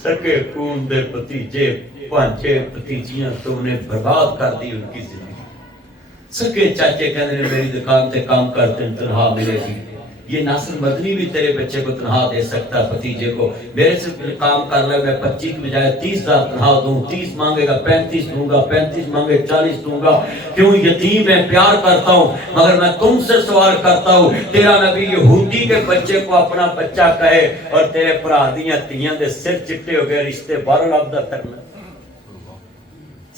سکے خون دے بھتیجے پانچے بھتیجیاں تو انہیں برباد کر دی ان کی زندگی. سکے چاچے کہنے نے میری دکان تے کام کرتے ہیں تنہا ملے گی. یہ ناصر مدنی بھی تیرے بچے کو تنہا دے سکتا ہے بھتیجے کو. میرے سے کام کر لے میں 25 کی بجائے 30,000 تنہا دوں. 30 مانگے گا 35 دوں گا, 35 مانگے 40 دوں گا. کیوں یتیم ہے پیار کرتا ہوں, مگر میں تم سے سوال کرتا ہوں تیرا نبی یہودی کے بچے کو اپنا بچہ کہے اور تیرے برا دیاں تیاں دے سر چٹے ہو گئے رشتے 12 لفظ تک نہ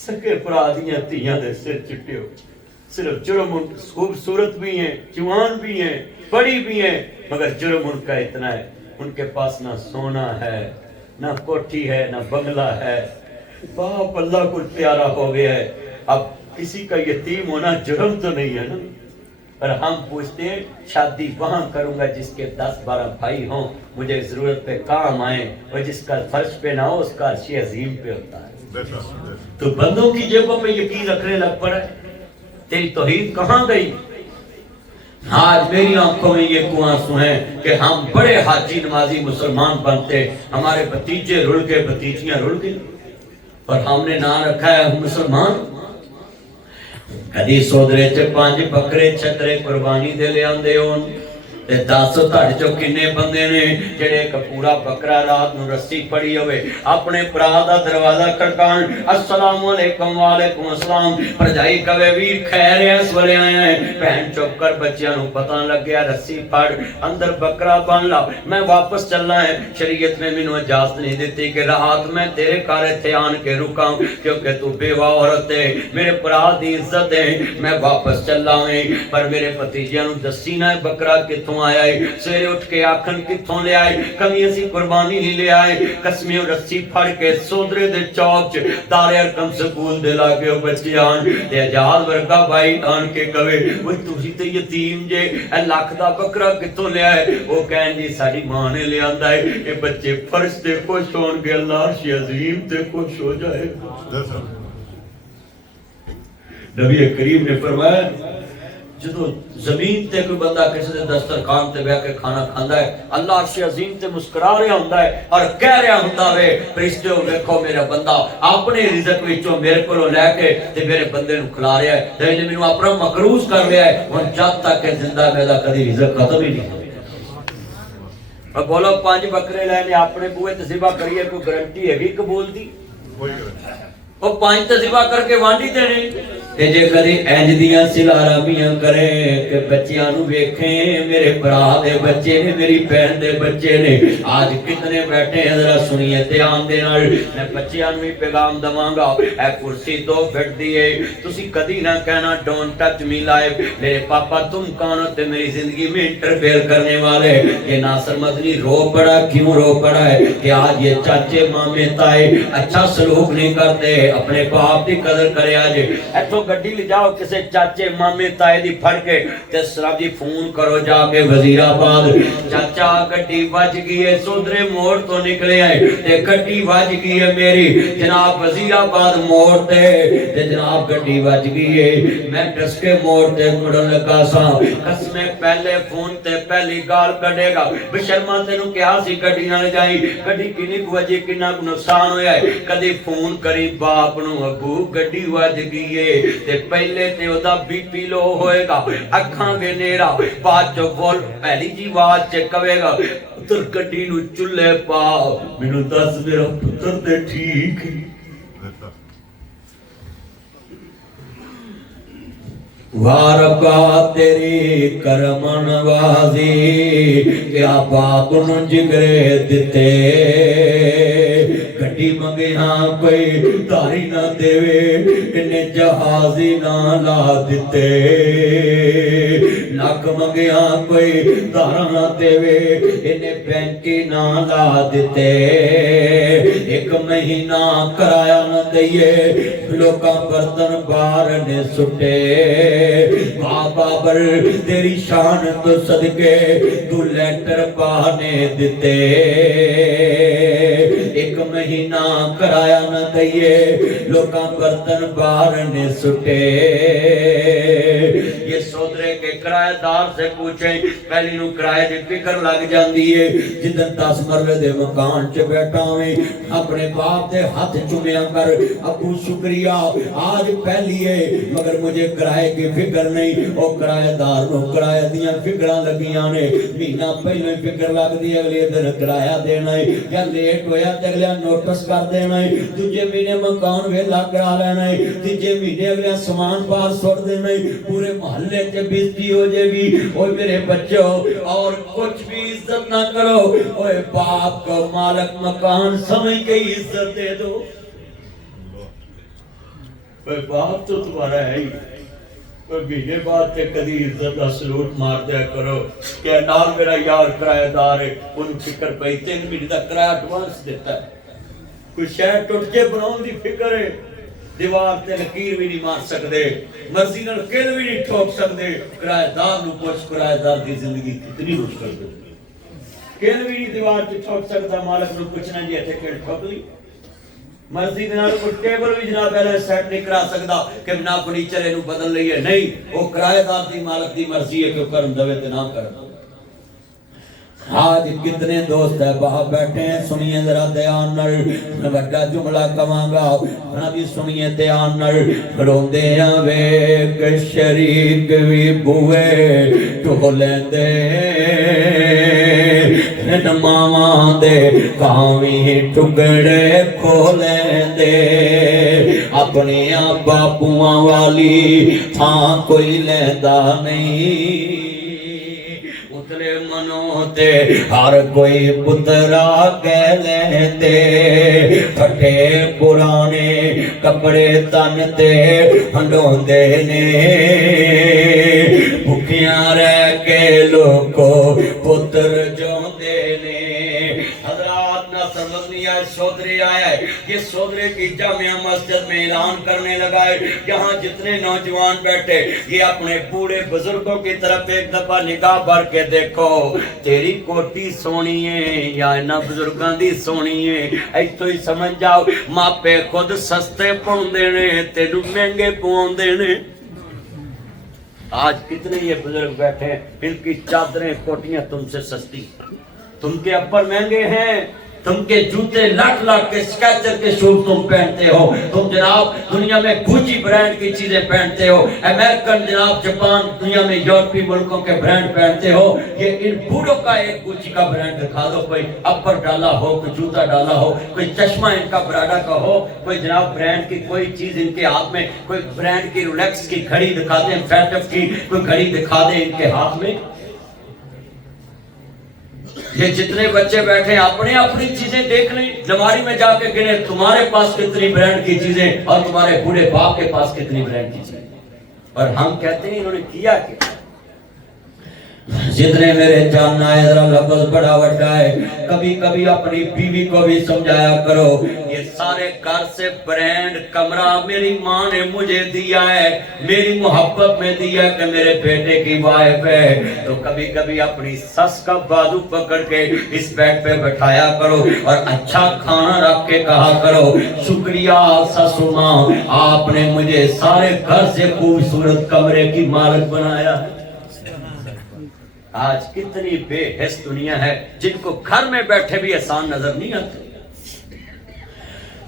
سکے برا دیاں تیاں دے سر چٹے ہو. صرف جرم خوبصورت بھی ہیں, جوان بھی ہیں, بڑی بھی ہیں, مگر جرم ان کا اتنا ہے ان کے پاس نہ سونا ہے, نہ کوٹھی ہے, نہ بنگلہ ہے. باپ اللہ کو پیارا ہو گیا ہے. اب کسی کا یتیم ہونا جرم تو نہیں ہے نا. اور ہم پوچھتے ہیں شادی وہاں کروں گا جس کے 10-12 بھائی ہوں, مجھے ضرورت پہ کام آئیں, اور جس کا فرش پہ نہ ہو اس کا عرش عظیم پہ ہوتا ہے. تو بندوں کی جیبوں پہ یقین رکھنے لگ پڑا ہے. تیری توحید کہاں گئی؟ آج میری آنکھوں میں یہ آنسو ہیں کہ ہم بڑے حاجی نمازی مسلمان بنتے, ہمارے بھتیجے رل کے بھتیجیاں رل گئی, اور ہم نے نام رکھا ہے مسلمان. کدی سودرے چ 5 بکرے چھترے قربانی دے لے آندے ہون تے 10 تھڑ چو کنے بندے نے جڑے ایک پورا بکرا رات نو رسی پڑی ہوئے اپنے برا دا دروازہ کھڑکان السلام علیکم وعلیکم السلام پرجائی کہے ویر خیر ہے اس والے آئے ہیں. بہن چپ کر بچیاں نو پتہ لگ گیا رسی پھڑ اندر بکرا بن لا, میں واپس چلنا ہے. شریعت نے مینوں اجازت نہیں دیتی کہ رات میں تیرے گھر تے آن کے رکاں کیونکہ تو بیوہ عورت ہے, میرے برا دی عزت ہے, میں واپس چلا ہوں. پر میرے بھتیجیاں نو دسی نہ بکرا کتوں آیا ہے. سویرے اٹھ کے آکھن کتوں لے آئے, کبھی اسی قربانی نہیں لے آئے. قسمیوں رسی پھڑ کے سودرے دے چوک دار ارکم سکول دے لاگے او بچے آن تے اجاد ورگا بھائی آن کے کہے وہ تسی تے یتیم جے, اے لاکھ دا بکرا کتوں لے آئے. وہ کہن جی ساڈی ماں نے لے آندا ہے. اے بچے فرش تے خوش ہون گے, اللہ عرش عظیم تے خوش ہو جائے. نبی کریم نے فرمایا جدو زمین تے کوئی بندہ کسی دے دسترخوان تے بیٹھ کے کھانا کھاندا ہے, اللہ عرش عظیم تے مسکرا رہا ہوندا ہے اور کہہ رہا ہوندا ہے فرشتو دیکھو میرا بندہ اپنے رزق وچوں میرے کولوں لے کے تے میرے بندے نو کھلا رہا ہے, تے نے مینوں اپنا مقروض کر لیا ہے. ہن جب تک کہ زندہ میرا کبھی رزق ختم ہی نہیں ہوتا. اور بولو 5 بکرے لے لے اپنے بوئے تے ذبح کریے, کوئی گارنٹی ہے بھی قبول دی؟ وہ 5 تے ذبح کر کے وانڈی دینے تے جے کدی انج دیاں سلارابیاں کرے کہ بچیاں نو ویکھیں میرے برا دے بچے نے, میری بہن دے بچے نے. آج کتنے بیٹھے ہیں ذرا سنیے دھیان دے نال, میں بچیاں نو ہی پیغام دواں گا. اے کرسی 2 فٹ دی ہے, تسی کدی نہ کہنا ڈونٹ ٹچ می لائف. میرے پاپا تم کون ہوتے میری زندگی میں انٹرفیئر کرنے والے؟ یہ ناصر مدنی رو پڑا, کیوں رو پڑا ہے کہ آج یہ چاچے مامے تائے اچھا سلوک نہیں کرتے, اپنے باپ دی قدر کرے. آج ایتھوں گڈی لے جاؤ کسے چاچے مامے تائے دی پھڑ کے تے سلام جی فون کرو جا کے وزیر آباد, چاچا گڈی وج گئی ہے سودرے موڑ تو نکلے آئے تے گڈی وج گئی ہے میری جناب وزیر آباد موڑ تے جناب گڈی وج گئی ہے. میں ڈس کے موڑ تے مڑن لگا سا, قسم پہلے فون تے پہلی گال کڈے گا بشرما تینوں کیا سی گڈی نال جائی, گڈی کنی کو وجے کنا کو نقصان ہویا ہے. کدی فون کری باپ نو ابو گڈی وج گئی ہے تے پہلے تے او دا بی پی لو ہوئے گا, اکھاں گے نیرا, بعد جو بول پہلی جی آواز چ کہے گا پتر گڈی نو چلے پا, مینوں دس میرا پتر تے ٹھیک ہے. واربا تیری کرم نوازی کیا بات نو جگرے دیتے, گھٹی منگے ہاں کوئی داری نہ دیوے انہیں جہازی نہ لا دیتے, نک منگے ہاں کوئی دارا نہ دیوے انہیں بینکی نہ لا دیتے, 1 مہینہ کرایا نہ دئیے لوکاں برتن بار نے سٹے. بابر تیری شان تو صدقے تو لیٹر پانے دیتے, 1 مہینہ مہینہ کرایا نہ دئیے لوکاں برتن باہر نے سٹے یہ سودرے کے کرایہ دار سے پوچھیں پہلی نو کرایہ دی فکر لگ جاندی ہے جدن 10 مرلے دے مکان چ بیٹھا ہوئے اپنے باپ دے ہاتھ چومیا کر ابو شکریہ آج پہلی ہے مگر مجھے کرایہ کی فکر نہیں او کرایہ دار نو کرایہ دیاں فکراں لگیاں نے مہینہ پہلے فکر لگ دی اگلے دن کرایہ دینا ہے یا لیٹ ہویا تے اگلا نوٹس کر دینا ہے دوجے مہینے مکان ویلا کرا لینا ہے تیجے مہینے اگلا سامان باہر سٹ دینا ہے پورے محلے تے بےزتی ہو جائے گی اوے میرے بچوں اور کچھ بھی عزت نہ کرو اوے باپ کو مالک مکان سمجھ کے عزت دے دو اوے باپ تو تمہارا ہے ہی مہینے بعد تے کدی عزت دا سلوٹ مار دیا کرو کہ نال میرا یار کرایہ دار ہے ان فکر پئی 3 مہینے دا کرایہ ایڈوانس دیتا ہے کوئی شہر ٹوٹ کے بناؤں دی فکر ہے دیوار تے لکیر بھی نہیں مار سکتے مرضی نال کل بھی نہیں ٹھوک سکتے کرایہ دار نو پوچھ کرایہ دار دی زندگی کتنی مشکل ہے کل بھی نہیں دیوار تے ٹھوک سکتا مالک نو پوچھنا جی ایتھے کل ٹھوک لی مرضی دے نال کوئی ٹیبل بھی جناب پہلے سیٹ نہیں کرا سکتا کہ بنا فرنیچر اینو بدل لئیے نہیں وہ کرایہ دار دی مالک دی مرضی ہے کہ کرم دوے تے نہ کرنا آج کتنے دوست ہے باہر بیٹھے ہیں سنیے ذرا دھیان نال میں بڑا جملہ کہاں گا اپنا بھی سنیے دھیان نال روندے ویک شریک وی بوئے ٹولیں دے ماواں دے کاویں ٹکڑے کھولیں دے اپنی باپواں والی تھاں کوئی لیندا نہیں اتلے منوں تے ہر کوئی پترا کہہ لیندے پھٹے پرانے کپڑے تن تے ہنڈوندے نے بھکیاں رہ کے لوگو پتر جوندے نے حضرات نہ سمجھ نہیں آئے سودرے آیا ہے یہ سودرے کی جامعہ مسجد میں اعلان کرنے لگا ہے یہاں جتنے نوجوان بیٹھے یہ اپنے بوڑھے بزرگوں کی طرف ایک دفعہ نگاہ بھر کے دیکھو تیری کوٹی سونی ہے یا انہاں بزرگاں دی سونی ہے ایتھوں ہی سمجھ جاؤ ماپے خود سستے پوندے نے تینوں مہنگے پوندے نے آج کتنے یہ بزرگ بیٹھے ہیں ان کی چادریں کوٹیاں تم سے سستی تم کے اپر مہنگے ہیں تم کے جوتے لاکھ لاکھ کے سکیچر کے شوز تم پہنتے ہو تم جناب دنیا میں گوچی برانڈ کی چیزیں پہنتے ہو امریکن جناب جاپان دنیا میں یورپی ملکوں کے برانڈ پہنتے ہو یہ ان بوڑھوں کا ایک گوچی کا برانڈ دکھا دو کوئی اپر ڈالا ہو کوئی جوتا ڈالا ہو کوئی چشمہ ان کا براڈا کا ہو کوئی جناب برانڈ کی کوئی چیز ان کے ہاتھ میں کوئی برانڈ کی رولیکس کی گھڑی دکھا دیں فیٹف کی کوئی گھڑی دکھا دیں ان کے ہاتھ میں یہ جتنے بچے بیٹھے اپنے اپنی چیزیں دیکھ لیں جماری میں جا کے گنے تمہارے پاس کتنی برانڈ کی چیزیں اور تمہارے بوڑھے باپ کے پاس کتنی برانڈ کی چیزیں اور ہم کہتے ہیں انہوں نے کیا کیا جتنے میرے جاننا ہے ذرا لفظ بڑا وڈا ہے کبھی کبھی اپنی بیوی کو بھی سمجھایا کرو یہ سارے گھر سے برانڈ کمرہ میری ماں نے مجھے دیا ہے میری محبت میں دیا ہے کہ میرے بیٹے کی وائف ہے تو کبھی کبھی اپنی سس کا بازو پکڑ کے اس بیڈ پہ بٹھایا کرو اور اچھا کھانا رکھ کے کہا کرو شکریہ سسو ماں آپ نے مجھے سارے گھر سے خوبصورت کمرے کی مالک بنایا ہے آج کتنی بے حس دنیا ہے جن کو گھر میں بیٹھے بھی احسان نظر نہیں آتے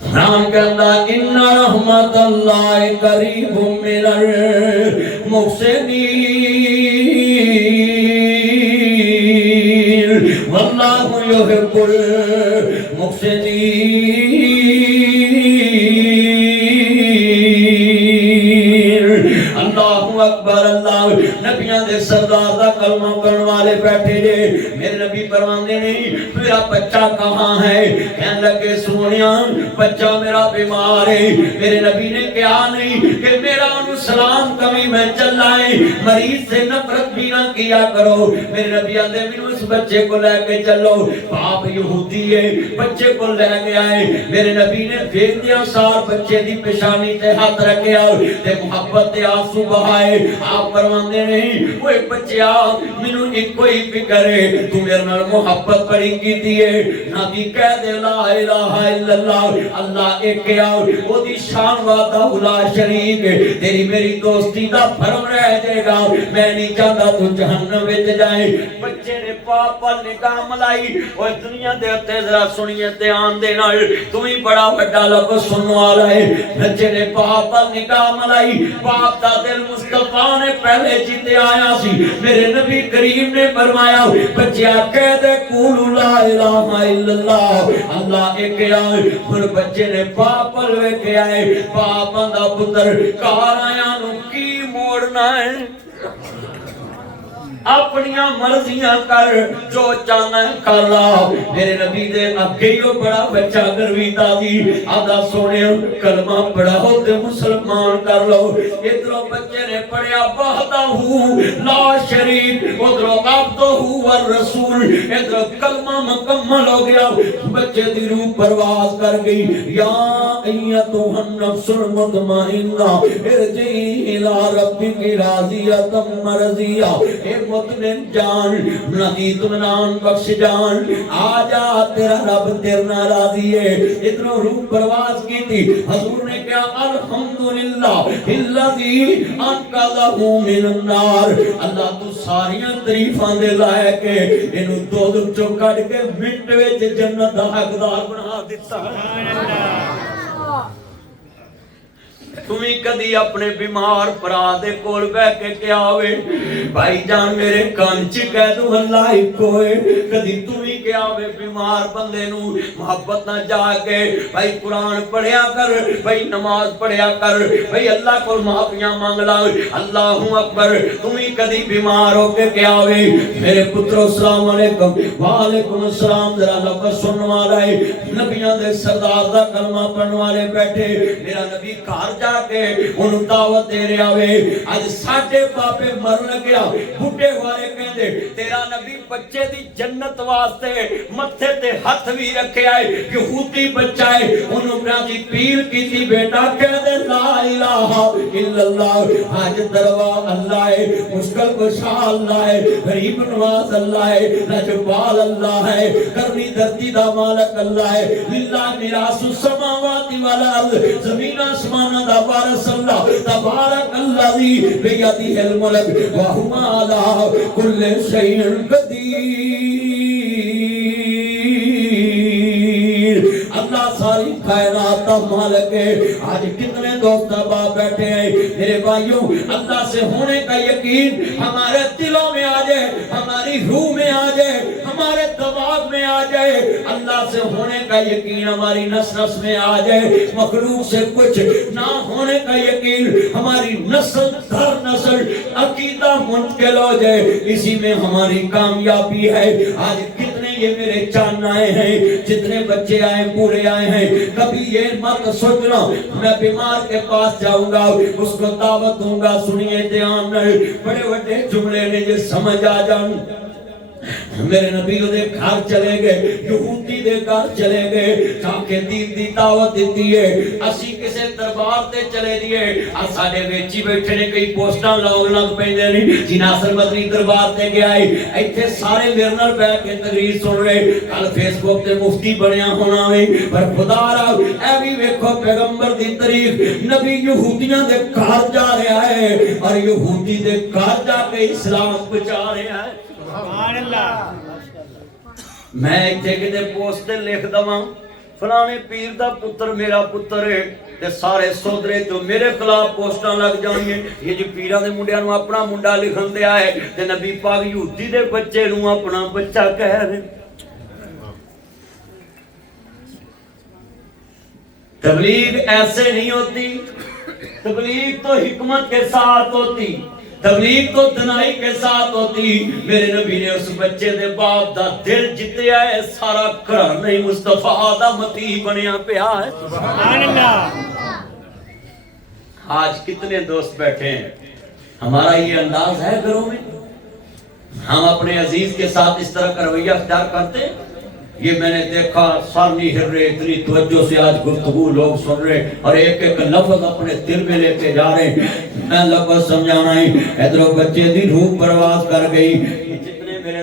قرآن کہتا ان رحمت اللہ قریب من المحسنین واللہ یحب المحسنین اللہ اکبر اللہ نبیاں دے سردار دا کلمہ کرنے والے بیٹھے جے میرے نبی فرماندے نہیں میرا بچہ کہاں ہے کہنے لگے سونیا بچہ میرا بیمار ہے میرے نبی نے کہا نہیں کہ میرا انہوں سلام کمی میں چلائیں مریض سے نفرت بھی نہ کیا کرو میرے نبی آندے میں اس بچے کو لے کے چلو باپ یہودی ہے بچے کو لے گیا ہے میرے نبی نے پھینک دیا سار بچے دی پیشانی تے ہاتھ رکھے اور تے محبت تے آنسو بہائے آپ فرماندے نہیں وہ ایک بچے آپ منو ایک کوئی فکر ہے تو میرے نال محبت بڑی کیتی ہے نبی کہہ دے لا الہ الا اللہ اللہ ایک ہے او دی شان وحدہ لا شریک ہے تیری میری دوستی دا بھرم رہ جائے گا میں نہیں چاہتا تو جہنم وچ جائے بچے نے پاپ پر نگاہ ملائی اور دنیا دے تے ذرا سنیے دھیان دے نال تو ہی بڑا بڑا لفظ سننے والا ہے بچے نے پاپ پر نگاہ ملائی پاپ دا دل مصطفیٰ نے پہلے جیتے آیا سی میرے نبی کریم نے فرمایا بچیا کہہ دے قول لا الہ الا اللہ اللہ ایک ہے ہن بچے نے پاپ پر ویکھیا ہے پاپ دا پتر کار آیا نو کی موڑنا ہے اپنیاں مرضیاں کر جو چاہنا ہے کر لا میرے نبی دے اگے بڑا بچہ گرویتا دی آدھا سونے کلمہ پڑھا ہو تے مسلمان کر لو ادھروں بچے نے پڑھیا وحدہ لا شریک ادھروں عبدہ والرسول ادھروں کلمہ مکمل ہو گیا بچے دی روح پرواز کر گئی یا ایتھا النفس المطمئنہ ارجعی الی ربک راضیۃ مرضیہ مطمئن جان نبی تمنان بخش جان آجا تیرا رب تیرنا راضی ہے اتنا روح پرواز کی تھی حضور نے کہا الحمدللہ الذی انقذہ من النار اللہ تو ساریاں تعریفاں دے لائق ہے انہوں دو چو کٹ کے منٹ وچ جنت دا حقدار بنا دیتا ہے تمہیں کدی اپنے بیمار پرا دے کول بہ کے کیا ہوئے بھائی جان میرے کان چ کہہ دو اللہ ایک ہوئے کدی تمہیں کیا ہوئے بیمار بندے نو محبت نہ جا کے بھائی قرآن پڑھیا کر بھائی نماز پڑھیا کر بھائی اللہ کو معافیاں مانگ لا اللہ اکبر تمہیں کدی بیمار ہو کے کیا ہوئے میرے پترو السلام علیکم وعلیکم السلام ذرا لفظ سننے والا ہے نبیاں دے سردار دا کلمہ پڑھنے والے بیٹھے میرا نبی گھر جا کے انہوں دعوت دے رہا ہوئے آج ساڑھے پاپے مر لگیا بھٹے والے کہندے تیرا نبی بچے دی جنت واسطے متھے تے ہاتھ بھی رکھے آئے یہودی بچہ ہے انہوں نے پیر کی تھی بیٹا کہندے لا الہ الا اللہ آج دروا اللہ ہے مشکل کشا اللہ ہے غریب نواز اللہ ہے نجبال اللہ ہے کرنی دھرتی دا مالک اللہ ہے للہ میراث السماوات والارض زمین آسمان دا وارث اللہ تبارک الذی بیدہ الملک وہو علی کل شیء قدیر اللہ ساری کائنات کا مالک ہے آج کتنے دوست باپ بیٹھے ہیں میرے بھائیوں اللہ سے ہونے کا یقین ہمارے دلوں میں آ جائے ہماری روح میں آ جائے ہمارے دماغ میں آ جائے اللہ سے ہونے کا یقین ہماری نس نس میں آ جائے مخلوق سے کچھ نہ ہونے کا یقین ہماری نسل در نسل عقیدہ منتقل ہو جائے اسی میں ہماری کامیابی ہے آج کتنے یہ میرے چاند آئے ہیں جتنے بچے آئے پورے آئے ہیں کبھی یہ مت سوچنا میں بیمار کے پاس جاؤں گا اس کو دعوت دوں گا سنیے دھیان بڑے بڑے جملے نے جو سمجھ آ جان میرے نبی دے گھر چلے گئے یہودی دے گھر چلے گئے تاکہ دین دی دعوت دیتی ہے اسی کسے دربار تے چلے دیئے ساڑے ویچی بیٹھے نے کئی پوسٹاں لوگ لگ پہنے نہیں جی ناصر مدنی دربار تے گیا ہے ایتھے سارے میرنر بیٹھ کے تقریر سن رہے کل فیس بک تے مفتی بنیا ہونا ہے پر خدا رہا اے بھی ویکھو پیغمبر دی تاریخ نبی یہودیاں دے گھر جا رہا ہے اور یہودی دے گھر جا کے اسلام بچا رہا ہے سبحان اللہ میں ایتھے کتے پوسٹ تے لکھ دواں فلانے پیر دا پتر میرا پتر ہے تے سارے سودرے جو میرے خلاف پوسٹاں لگ جائیں یہ جو پیران دے منڈیاں نو اپنا منڈا لکھن دے آئے تے نبی پاک یہودی دے بچے نو اپنا بچہ کہہ رہے تبلیغ ایسے نہیں ہوتی تبلیغ تو حکمت کے ساتھ ہوتی تبلیغ تو دنائی کے ساتھ ہوتی میرے نبی نے اس بچے دے باپ دا دل جتیا ہے سارا گھر نہیں مصطفیٰ دا متی بنیا پیا ہے سبحان اللہ آج کتنے دوست بیٹھے ہیں ہمارا یہ انداز ہے گھروں میں ہم اپنے عزیز کے ساتھ اس طرح کا رویہ اختیار کرتے ہیں یہ میں نے دیکھا سر نہیں ہر رہے اتنی توجہ سے آج گفتگو لوگ سن رہے اور ایک ایک لفظ اپنے دل میں لے کے جا رہے ہیں میں لفظ سمجھانا ہی ادھر بچے دی روح پرواز کر گئی جتنے میرے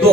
2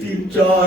3, 4,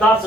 10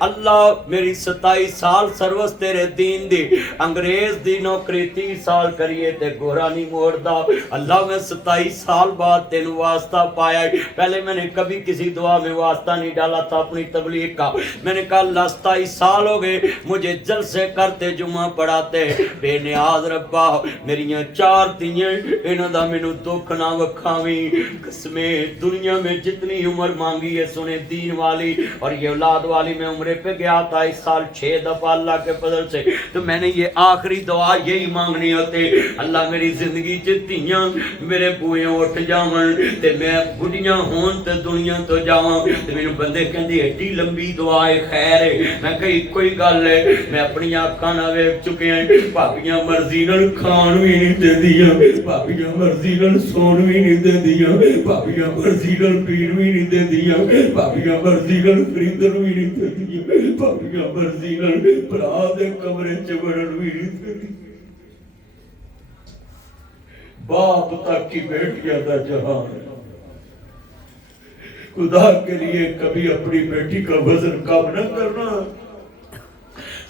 اللہ میری 27 سال سروس تیرے دین دی، انگریز دی نوکری 30 سال کریے تے گورا نہیں موڑدا، اللہ میں 27 سال بعد تینوں واسطہ پایا ہے۔ پہلے میں نے کبھی کسی دعا میں واسطہ نہیں ڈالا تھا اپنی تبلیغ کا، میں نے کہا اللہ 27 سال ہو گئے مجھے جلسے کرتے جمعہ پڑھاتے، بے نیاز ربا میریاں 4 دھیاں انہاں دا مینوں دکھ نہ وکھاویں، قسمیں دنیا میں جتنی عمر مانگی ہے سنے دین والی اور یہ اولاد والی، میں عمرے پہ گیا تھا اس سال 6 دفعہ اللہ کے فضل سے، تو میں نے یہ آخری دعا یہی مانگنی ہوتے، اللہ میری زندگی جتیاں میرے بوئیں اٹھ جاون تے میں بڑھیاں ہون تے دنیا تو جاواں، تے میرے بندے کہندے ایڈی لمبی دعا ہے خیر ہے، میں کہی کوئی گل ہے، میں اپنی آنکھاں نال ویکھ چکے ہیں، بھابیاں مرضی نال کھان وی نہیں دیندیاں، بھابیاں مرضی نال سون وی نہیں دیندیاں، بھابیاں مرضی نال پین وی نہیں دیندیاں، بھابیاں مرضی نال خریدن وی نہیں دیندیاں، بھابیاں مرضی نال بھرا دے کمرے چ وڑن وی نہیں دیندیاں۔ باپ تک کی بیٹیاں دا جہان ہے، خدا کے لیے کبھی اپنی بیٹی کا وزن کم نہ کرنا۔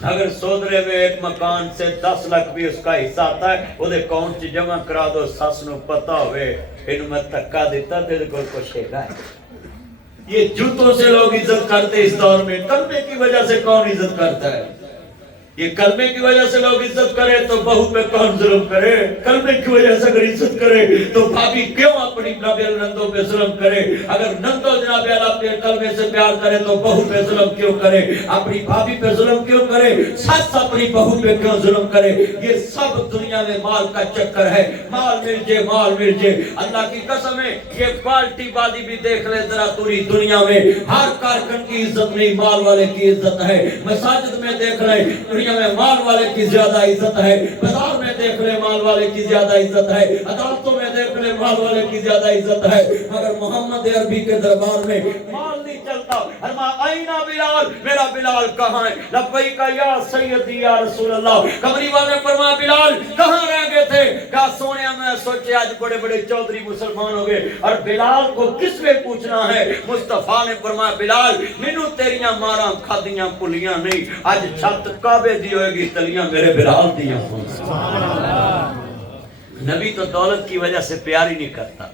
اگر سودرے میں ایک مکان سے 10 لاکھ بھی اس کا حصہ آتا ہے وہ دے اکاؤنٹ چ جمع کرا دو، سس نو پتہ ہوئے انہوں میں تھکا دیتا تیرے کو کچھ ہے۔ یہ جوتوں سے لوگ عزت کرتے اس دور میں، کلمے کی وجہ سے کون عزت کرتا ہے؟ یہ کلمے کی وجہ سے لوگ عزت کرے تو بہو پہ کون ظلم کرے؟ کلمے کی وجہ سے اگر عزت کرے تو بھابی کیوں اپنی نبی نندوں پہ ظلم کرے؟ اگر نندوں جناب اعلیٰ پہ کلمے سے پیار کرے تو بہو پہ ظلم کیوں کرے؟ اپنی بھابی پہ ظلم کیوں کرے؟ سس اپنی بہو پہ کیوں ظلم کرے؟ یہ سب دنیا میں مال کا چکر ہے، مال مل جے مال مل جے۔ اللہ کی قسم ہے یہ پالٹی بازی بھی دیکھ لے ذرا پوری دنیا میں، ہر کارکن کی عزت نہیں مال والے کی عزت ہے، مساجد میں دیکھ رہے دنیا میں مال والے کی زیادہ عزت ہے، بازار میں دیکھ لے مال والے کی زیادہ عزت ہے، عدالتوں میں دیکھ لے مال والے کی زیادہ عزت ہے، مگر محمد عربی کے دربار میں مال نہیں چلتا۔ فرما اینا بلال، میرا بلال کہاں ہے؟ لبیک یا سیدی یا رسول اللہ۔ قمری والے فرما بلال کہاں رہ گئے تھے؟ کہا سونیا میں سوچے آج بڑے بڑے چودھری مسلمان ہو گئے اور بلال کو کس میں پوچھنا ہے؟ مصطفیٰ نے فرمایا بلال مینوں تیریاں ماراں کھادیاں پلیاں نہیں، آج چھت کعبے دی ہوئے گی تلیاں میرے بلال دیاں ہوں۔ نبی تو دولت کی وجہ سے پیار ہی نہیں کرتا،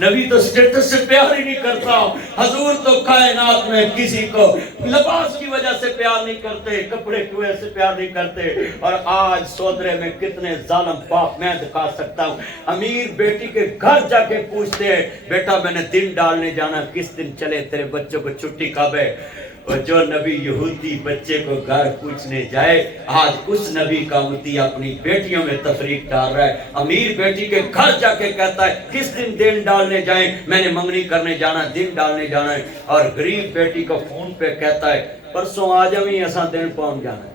نبی تو سٹیٹس سے پیار ہی نہیں کرتا، حضور تو کائنات میں کسی کو لباس کی وجہ سے پیار نہیں کرتے، کپڑے کی وجہ سے پیار نہیں کرتے۔ اور آج سودرے میں کتنے ظالم باپ میں دکھا سکتا ہوں، امیر بیٹی کے گھر جا کے پوچھتے ہیں بیٹا میں نے دن ڈالنے جانا کس دن چلے تیرے بچوں کو چھٹی کب ہے؟ اور جو نبی یہودی بچے کو گھر پوچھنے جائے آج اس نبی کا امتی اپنی بیٹیوں میں تفریق ڈال رہا ہے، امیر بیٹی کے گھر جا کے کہتا ہے کس دن ڈالنے جائیں، میں نے منگنی کرنے جانا دن ڈالنے جانا ہے، اور غریب بیٹی کو فون پہ کہتا ہے پرسوں آ جاویں ایسا دن پہنچ جانا ہے۔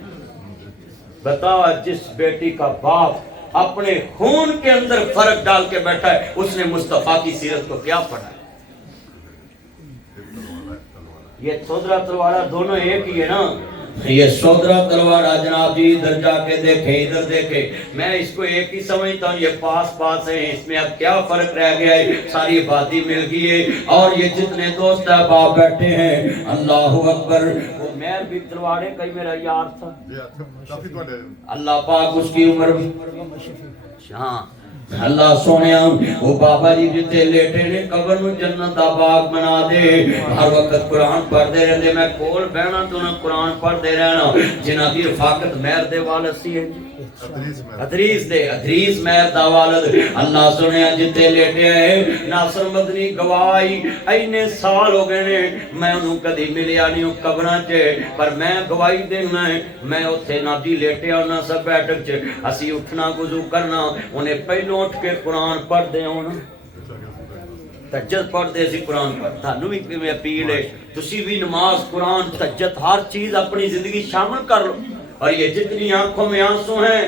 بتاؤ جس بیٹی کا باپ اپنے خون کے اندر فرق ڈال کے بیٹھا ہے اس نے مصطفیٰ کی سیرت کو کیا پڑھا ہے؟ یہ سودرا تلوارا دونوں ایک ہی ہے نا، یہ سودرا تلوارا جناب جی ادھر جا کے دیکھے ادھر دیکھے، میں اس کو ایک ہی سمجھتا ہوں، یہ پاس پاس ہیں، اس میں اب کیا فرق رہ گیا ہے؟ ساری آبادی مل گئی ہے اور یہ جتنے دوست احباب بیٹھے ہیں اللہ اکبر۔ وہ میں بھی تلوارے کئی میرا یار تھا، اللہ پاک اس کی عمر ہاں اللہ سونیا وہ بابا جی جتے لیٹے نے قبر میں جنت دا باغ بنا دے، ہر وقت قرآن پڑھ دے رہے، میں کول بہنا تو نہ قرآن پڑھ دے رہنا، جنہ کی رفاقت مہر دے والد سی ہے ادریس مہر دا والد اللہ سونیا جتے لیٹے ہیں۔ ناصر مدنی گواہی اینے سال ہو گئے نے میں انہوں کدی ملیا نہیں ہوں قبران چے، پر میں گواہی دینا ہے میں اتھے نابجی لیٹے ہونا سب بیٹھک چے، اسی اٹھنا گزو کرنا انہیں پہلو اٹھ کے قرآن پڑھ دے ہونا تجد پڑھ دے سی قرآن پڑھ تھانو بھی میں اپیل ہے تسی بھی نماز قرآن تجد ہر چیز اپنی زندگی شامل کر لو۔ اور یہ جتنی آنکھوں میں آنسو ہیں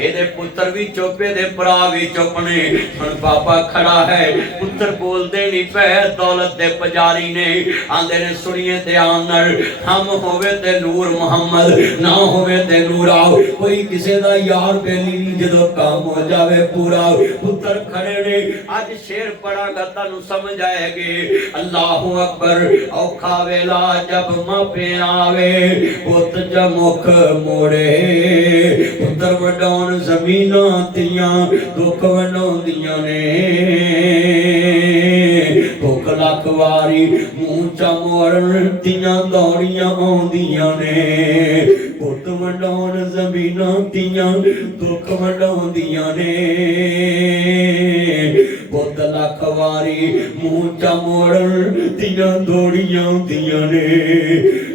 ਇਹਦੇ ਪੁੱਤਰ ਵੀ ਚੋਪੇ ਦੇ ਭਰਾ ਵੀ ਚੁੱਪਣੇ ਹੁਣ ਬਾਬਾ ਖੜਾ ਹੈ ਪੁੱਤਰ ਬੋਲਦੇ ਨਹੀਂ ਪਏ ਦੌਲਤ ਦੇ ਪੁਜਾਰੀ ਨੇ ਆਂਦੇ ਨੇ ਸੁਣੀਏ ਧਿਆਨ ਨਾਲ ਹਮ ਹੋਵੇ ਤੇ ਨੂਰ ਮੁਹੰਮਦ ਨਾ ਹੋਵੇ ਤੇ ਨੂਰ ਆਓ ਕੋਈ ਕਿਸੇ ਦਾ ਯਾਰ ਬੇਲੀ ਨਹੀਂ ਜਦੋਂ ਕੰਮ ਹੋ ਜਾਵੇ ਪੂਰਾ ਪੁੱਤਰ ਖੜੇ ਨੇ ਅੱਜ ਸ਼ੇਰ ਪੜਾਂਗਾ ਤੁਹਾਨੂੰ ਸਮਝ ਆਏਗੀ ਅੱਲਾਹੁ ਅਕਬਰ ਔਖਾ ਵੇਲਾ ਜਬ ਮਾਪੇ ਆਵੇ ਪੁੱਤ ਜਮੁਖ ਮੋੜੇ ਪੁੱਤਰ ਵਡਾਉਣ ਜ਼ਮੀਨਾਂ ਤੀਆਂ ਦੁੱਖ ਵੰਡਾਉਂਦੀਆਂ ਨੇ ਭੁੱਖ ਲੱਖ ਵਾਰੀ ਮੂੰਹ ਚਾ ਮੋੜਨ ਤੀਆਂ ਦੌੜੀਆਂ ਆਉਂਦੀਆਂ ਨੇ ਪੁੱਤ ਵੰਡਾਉਣ ਜ਼ਮੀਨਾਂ ਤੀਆਂ ਦੁੱਖ ਵੰਡਾਉਂਦੀਆਂ ਨੇ ਪੁੱਤ ਲੱਖ ਵਾਰੀ ਮੂੰਹ ਚਾ ਮੋੜਨ ਤੀਆਂ ਦੌੜੀਆਂ ਆਉਂਦੀਆਂ ਨੇ